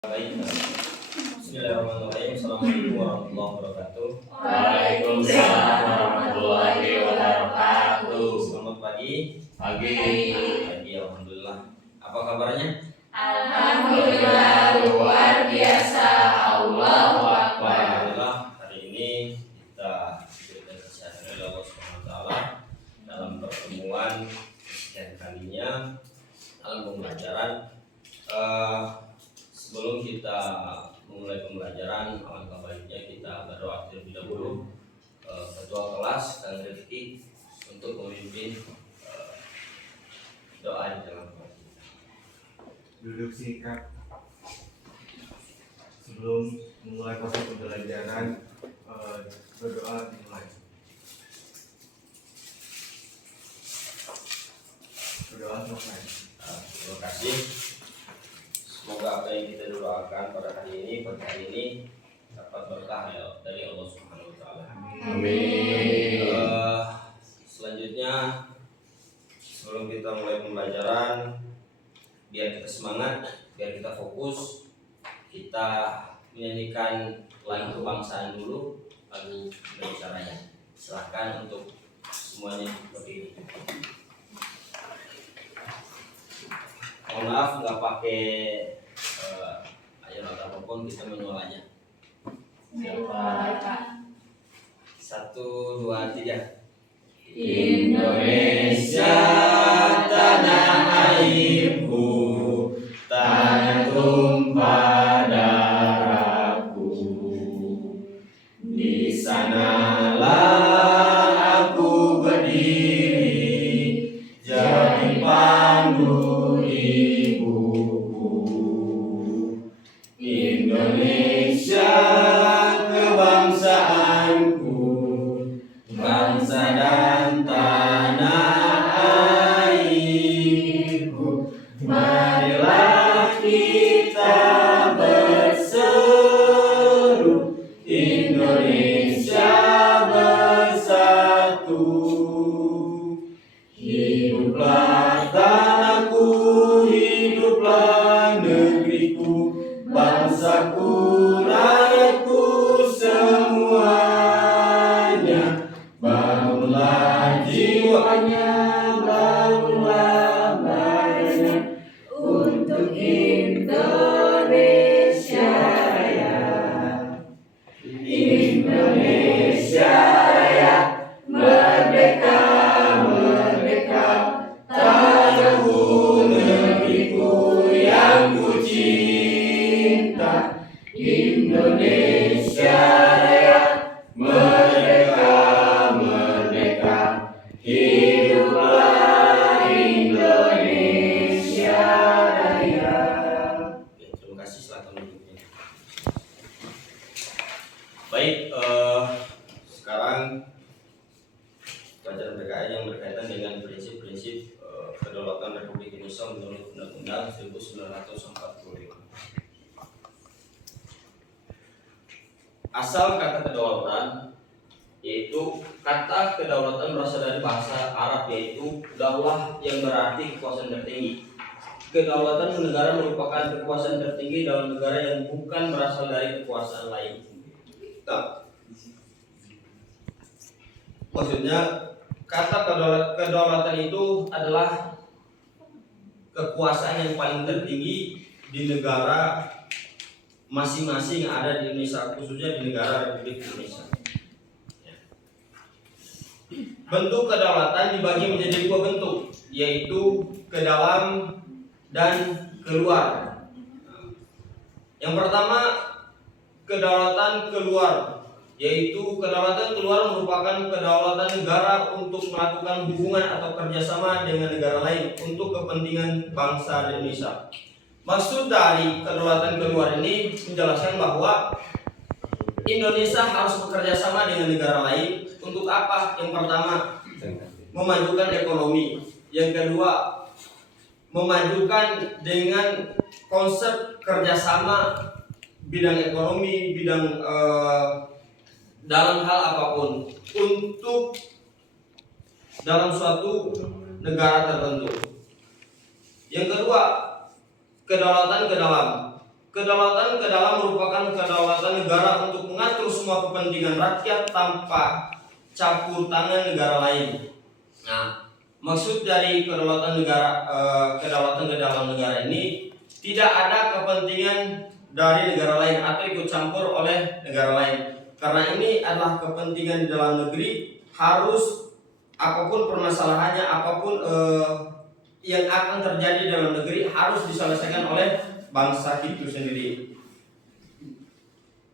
Baik, Bismillahirrahmanirrahim. Assalamualaikum warahmatullahi wabarakatuh. Waalaikumsalam warahmatullahi wabarakatuh. Selamat pagi. Pagi. Pagi, alhamdulillah. Apa kabarnya? Alhamdulillah luar biasa. Allahu Akbar. Alhamdulillah. Hari ini kita diberikan kesehatan oleh Allah Subhanahu wa taala dalam pertemuan sekian kalinya dalam pembelajaran. Sebelum kita memulai pembelajaran, alangkah baiknya kita berdoa terlebih dahulu. Ketua kelas Kang Rizky untuk memimpin doa di dalam kelas kita. Duduk singkat. Sebelum memulai proses pembelajaran, berdoa dimulai. Berdoa selesai. Terima kasih. Semoga apa yang kita doakan pada hari ini dapat berkah dari Allah Subhanahu wa taala. Amin. Selanjutnya, sebelum kita mulai pembelajaran, biar kita semangat, biar kita fokus, kita menyanyikan lagu kebangsaan dulu, lagu Indonesia Raya. Silakan untuk semuanya berdiri. Mohon maaf nggak pakai ayat apapun, kita menyuaranya. Siapa? 1, 2, 3. Indonesia tanah airku, tanah tumpah darahku. Di sanalah aku berdiri, jadi pandu ibuku. Indonesia kebangsaanku, bangsa dan tanah airku. Marilah kita berseru, Indonesia bersatu. Hiduplah tanahku, hiduplah negeriku, bangsaku, rakyatku semuanya. Bangunlah jiwanya, bangunlah badannya untuk Indonesia Raya. Indonesia Raya, merdeka, merdeka, tanahku, negeriku yang ku cinta. Indonesia Raya, merdeka, merdeka, hiduplah Indonesia Raya. Oke, terima kasih. Silakan duduknya. Baik, sekarang pelajaran PKN yang berkaitan dengan prinsip-prinsip kedaulatan Republik Indonesia menurut Undang-Undang 1945. Asal kata kedaulatan, yaitu kata kedaulatan berasal dari bahasa Arab, yaitu daulah yang berarti kekuasaan tertinggi. Kedaulatan negara merupakan kekuasaan tertinggi dalam negara yang bukan berasal dari kekuasaan lain. Nah, maksudnya kata kedaulatan itu adalah kekuasaan yang paling tertinggi di negara masing-masing yang ada di Indonesia, khususnya di negara Republik Indonesia. Bentuk kedaulatan dibagi menjadi dua bentuk, yaitu ke dalam dan keluar. Yang pertama, kedaulatan keluar, yaitu kedaulatan keluar merupakan kedaulatan negara untuk melakukan hubungan atau kerjasama dengan negara lain untuk kepentingan bangsa Indonesia. Maksud dari kedaulatan keluar ini menjelaskan bahwa Indonesia harus bekerja sama dengan negara lain untuk apa? Yang pertama, memajukan ekonomi. Yang kedua, memajukan dengan konsep kerjasama bidang ekonomi, bidang dalam hal apapun untuk dalam suatu negara tertentu. Yang kedua, kedaulatan ke dalam, Kedaulatan ke dalam merupakan kedaulatan negara untuk mengatur semua kepentingan rakyat tanpa campur tangan negara lain. Nah, maksud dari kedaulatan negara, kedaulatan ke dalam negara ini tidak ada kepentingan dari negara lain atau ikut campur oleh negara lain. Karena ini adalah kepentingan di dalam negeri, harus apapun permasalahannya, apapun yang akan terjadi dalam negeri harus diselesaikan oleh bangsa itu sendiri.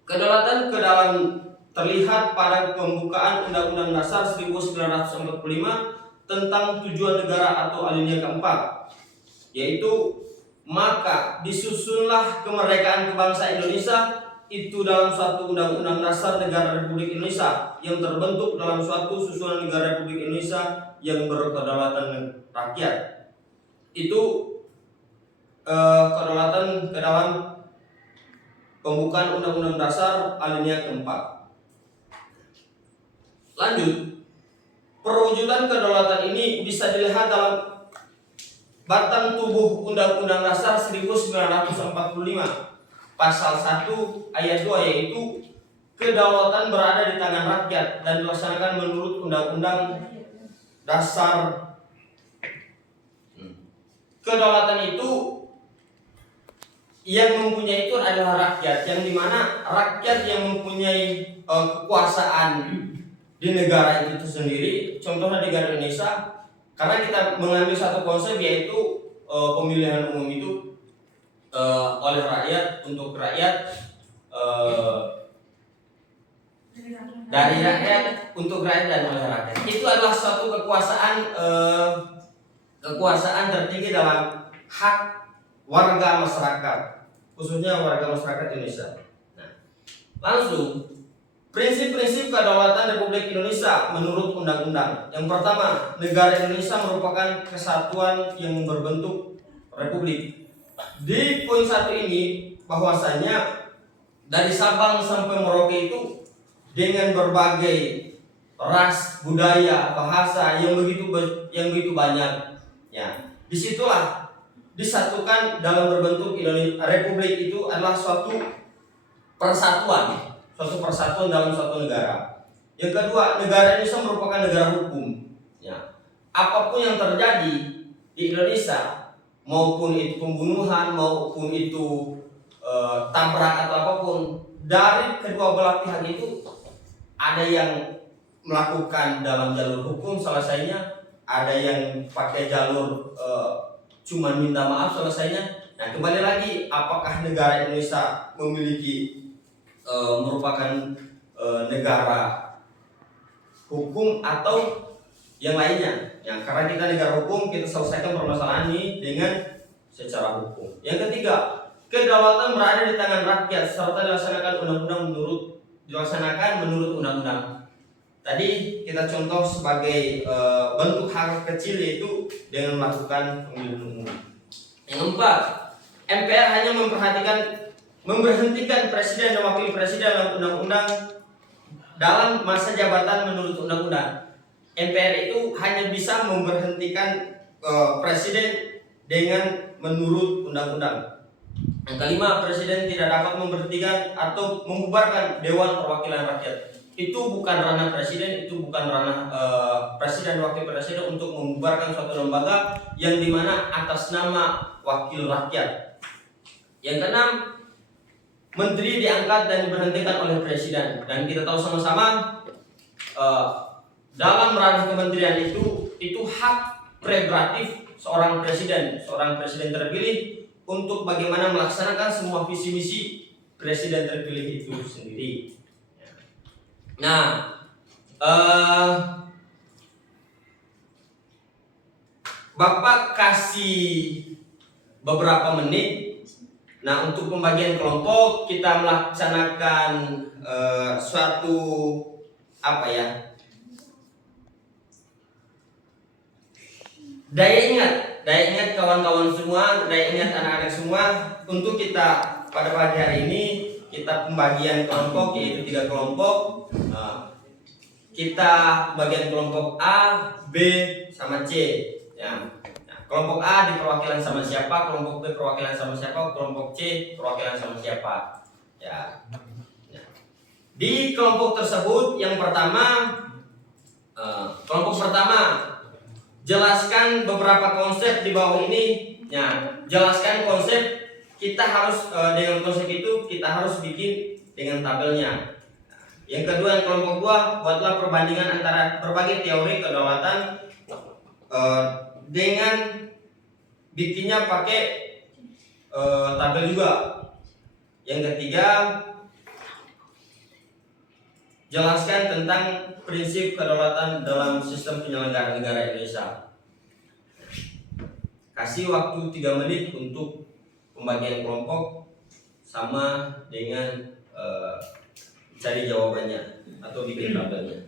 Kedaulatan ke dalam terlihat pada pembukaan Undang-Undang Dasar 1945 tentang tujuan negara atau alinea keempat, yaitu maka disusunlah kemerdekaan bangsa Indonesia itu dalam suatu Undang-Undang Dasar Negara Republik Indonesia yang terbentuk dalam suatu susunan negara Republik Indonesia yang berkedaulatan rakyat. Itu kedaulatan ke dalam pembukaan Undang-Undang Dasar alinea keempat. Lanjut, perwujudan kedaulatan ini bisa dilihat dalam batang tubuh Undang-Undang Dasar 1945 pasal 1 ayat 2, yaitu kedaulatan berada di tangan rakyat dan dilaksanakan menurut Undang-Undang Dasar. Kedaulatan itu yang mempunyai itu adalah rakyat, yang dimana rakyat yang mempunyai kekuasaan di negara itu sendiri. Contohnya di negara Indonesia, karena kita mengambil satu konsep, yaitu pemilihan umum itu oleh rakyat untuk rakyat, dari rakyat untuk rakyat dan oleh rakyat. Itu adalah suatu kekuasaan tertinggi dalam hak warga masyarakat, khususnya warga masyarakat Indonesia. Nah, langsung prinsip-prinsip kedaulatan Republik Indonesia menurut undang-undang. Yang pertama, negara Indonesia merupakan kesatuan yang berbentuk republik. Di poin 1 ini bahwasanya dari Sabang sampai Merauke itu dengan berbagai ras, budaya, bahasa yang begitu banyak. Ya, disitulah disatukan dalam berbentuk Indonesia. Republik itu adalah suatu persatuan dalam suatu negara. Yang kedua, negara Indonesia merupakan negara hukum. Ya, apapun yang terjadi di Indonesia, maupun itu pembunuhan, maupun itu tabrak atau apapun, dari kedua belah pihak itu ada yang melakukan dalam jalur hukum selesainya, ada yang pakai jalur cuma minta maaf selesainya. Nah, kembali lagi, apakah negara Indonesia memiliki merupakan negara hukum atau yang lainnya? Ya, karena kita negara hukum, kita selesaikan permasalahan ini dengan secara hukum. Yang ketiga, kedaulatan berada di tangan rakyat serta dilaksanakan menurut undang-undang. Tadi kita contoh sebagai bentuk hak kecil, yaitu dengan melakukan pemilihan umum. Yang keempat, MPR hanya memberhentikan presiden dan wakil presiden dalam undang-undang dalam masa jabatan menurut undang-undang. MPR itu hanya bisa memberhentikan presiden dengan menurut undang-undang. Yang kelima, presiden tidak dapat memberhentikan atau membubarkan Dewan Perwakilan Rakyat. Itu bukan ranah presiden, itu bukan ranah presiden wakil presiden untuk membubarkan suatu lembaga yang dimana atas nama wakil rakyat. Yang keenam, menteri diangkat dan diberhentikan oleh presiden, dan kita tahu sama-sama dalam ranah kementerian itu hak prerogatif seorang presiden terpilih untuk bagaimana melaksanakan semua visi misi presiden terpilih itu sendiri. Nah, Bapak kasih beberapa menit. Nah, untuk pembagian kelompok kita melaksanakan suatu daya ingat kawan-kawan semua, daya ingat anak-anak semua, untuk kita pada pagi hari ini kita pembagian kelompok, yaitu 3 kelompok. Kita bagian kelompok A, B, sama C. Ya. Nah, kelompok A diperwakilan sama siapa, kelompok B perwakilan sama siapa, kelompok C perwakilan sama siapa. Ya. Di kelompok tersebut yang pertama, kelompok pertama, jelaskan beberapa konsep di bawah ini. Ya, jelaskan konsep. Kita harus dengan konsep itu kita harus bikin dengan tabelnya. Yang kedua, yang kelompok 2, buatlah perbandingan antara berbagai teori kedaulatan dengan bikinnya pakai tabel juga. Yang ketiga, jelaskan tentang prinsip kedaulatan dalam sistem penyelenggaraan negara Indonesia. Kasih waktu 3 menit untuk pembagian kelompok sama dengan cari jawabannya atau bikin tabelnya.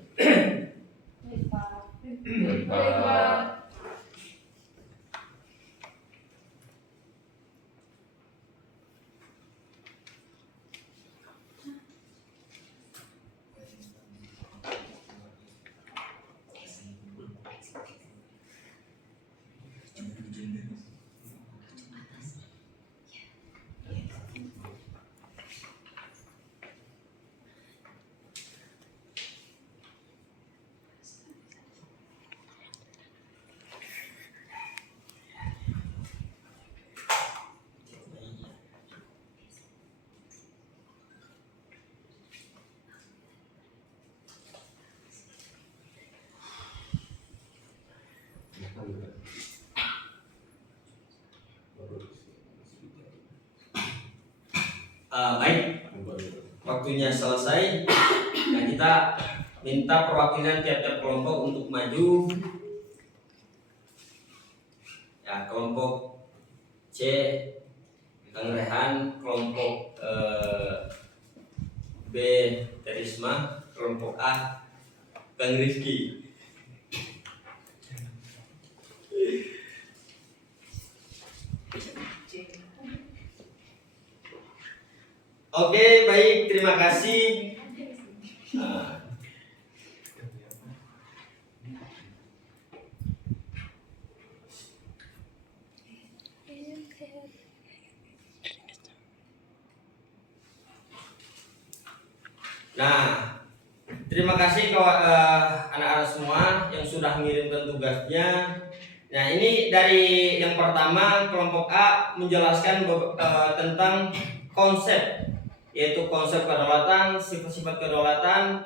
Baik, waktunya selesai. Nah, kita minta perwakilan tiap-tiap kelompok untuk maju. Ya, kelompok C Kang Rehan, kelompok B Terisma, kelompok A Kang Rizky. Oke, baik, terima kasih. Nah, terima kasih anak-anak semua yang sudah mengirimkan tugasnya. Nah, ini dari yang pertama, kelompok A menjelaskan tentang konsep, yaitu konsep kedaulatan, sifat-sifat kedaulatan,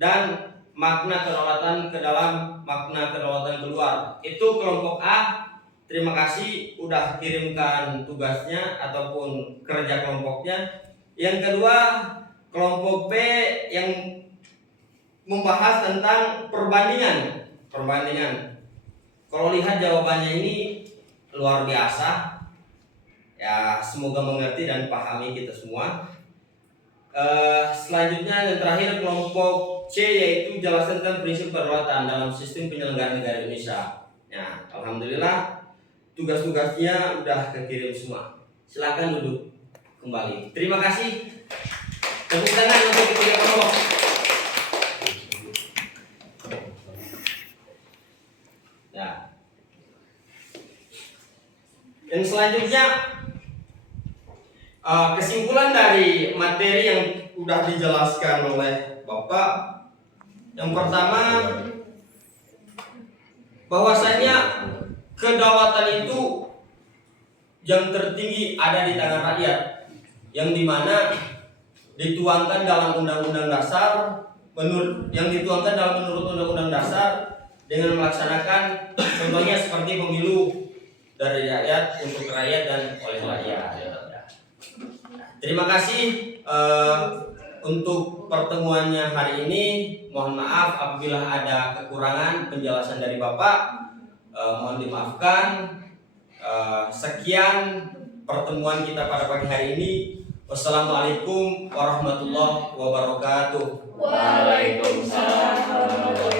dan makna kedaulatan ke dalam makna kedaulatan keluar. Itu kelompok A. Terima kasih udah kirimkan tugasnya ataupun kerja kelompoknya. Yang kedua, kelompok B yang membahas tentang perbandingan. Kalau lihat jawabannya ini luar biasa. Ya, semoga mengerti dan pahami kita semua. Selanjutnya yang terakhir, kelompok C, yaitu jelaskan tentang prinsip kedaulatan dalam sistem penyelenggaraan negara Indonesia. Ya, alhamdulillah tugas-tugasnya udah kekirim semua. Silakan duduk kembali. Terima kasih. Tepuk tangan untuk ketiga kelompok. Ya. Dan selanjutnya, kesimpulan dari materi yang udah dijelaskan oleh Bapak. Yang pertama, bahwasanya kedaulatan itu yang tertinggi ada di tangan rakyat, yang dimana dituangkan dalam Undang-Undang Dasar, menurut Undang-Undang Dasar dengan melaksanakan contohnya seperti pemilu dari rakyat untuk rakyat dan oleh rakyat. Terima kasih untuk pertemuannya hari ini. Mohon maaf apabila ada kekurangan penjelasan dari Bapak. Mohon dimaafkan. Sekian pertemuan kita pada pagi hari ini. Wassalamualaikum warahmatullahi wabarakatuh. Waalaikumsalam warahmatullahi wabarakatuh.